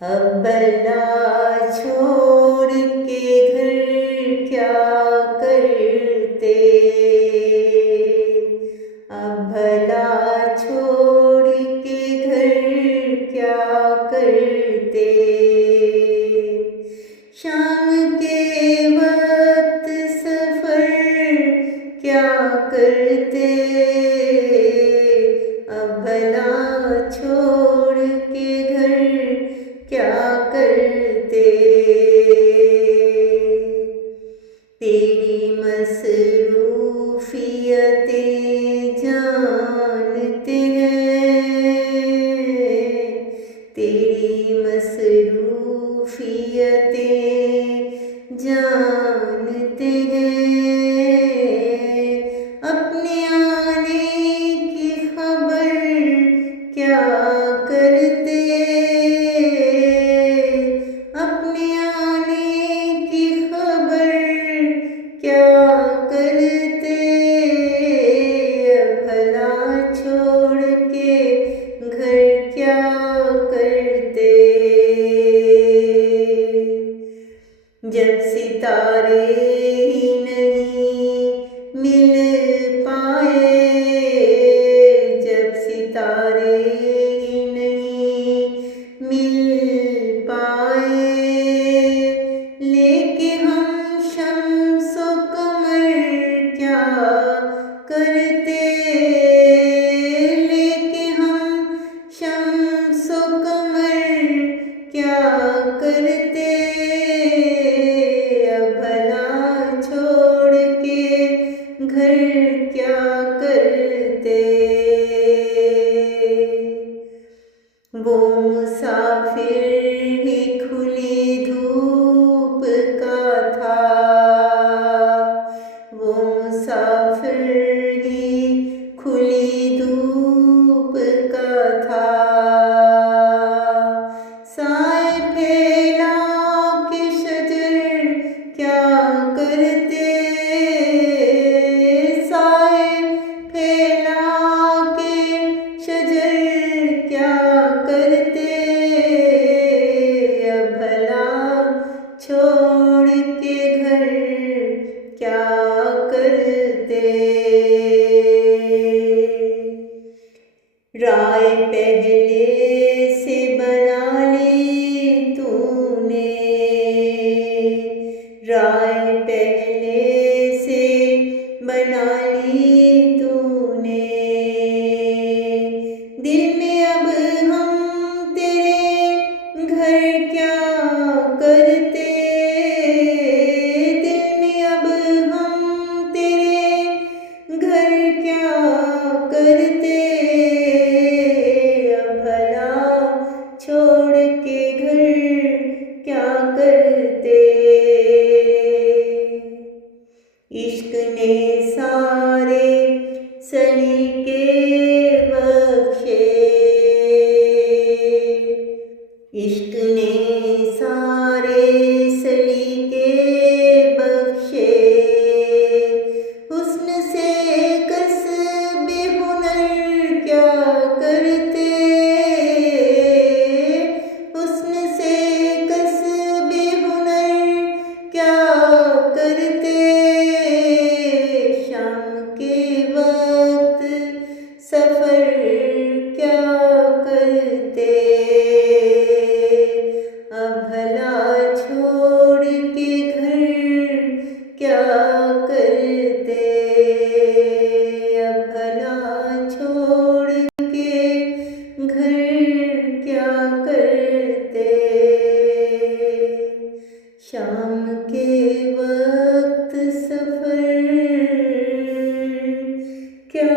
अब भला छोड़ के घर क्या करते। अब भला छोड़ के घर क्या करते। शाम के वक्त सफर क्या करते। अब भला छोड़ के घर क्या करते। तेरी मसरूफियतें जानते हैं। तेरी मसरूफियतें जानते हैं। अपने आने की खबर क्या करते। अपने आने की खबर क्या करते। भला छोड़ के घर क्या करते। जब सितारे ही नहीं मिल पाए। जब सितारे ही नहीं मिल पाए। लेके हम शम्सो कमर क्या करते। लेके हम शम्सो कमर क्या करते। भला छोड़ के घर क्या करते। वो मुसाफिर ही खुली धूप का था। वो मुसाफिर ही खुली धूप का था। साए फैला के शजर क्या करते। साए फैला के शजर क्या करते। भला छोड़ के घर क्या करते। राय पहले से बना ली तूने। राय पहले से बना ली तूने। दिल में अब हम तेरे घर क्या करते। दिल में अब हम तेरे घर क्या करते। भला छोड़ के घर क्या करते। इश्क ने सारे सलीके बख्शे। इश्क ने सारे सलीके बख्शे। हुस्न से कसबे हुनर क्या करते। हुस्न से कसबे हुनर क्या करते। शाम के वक्त सफर क्या करते। अब भला छोड़ के घर क्या करते। अब भला छोड़ के घर क्या करते। शाम के वक्त सफर क्या